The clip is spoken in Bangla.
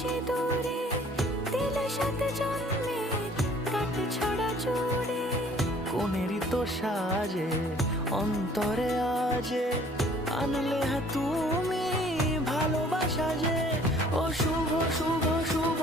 সিঁদুরে দিলে সাথে জন্মের কাট ছড়া জুড়ে। কোনেরই তো সাজে অন্তরে আজে আনলে তুমি ভালোবাসা যে। ও শুভ শুভ শুভ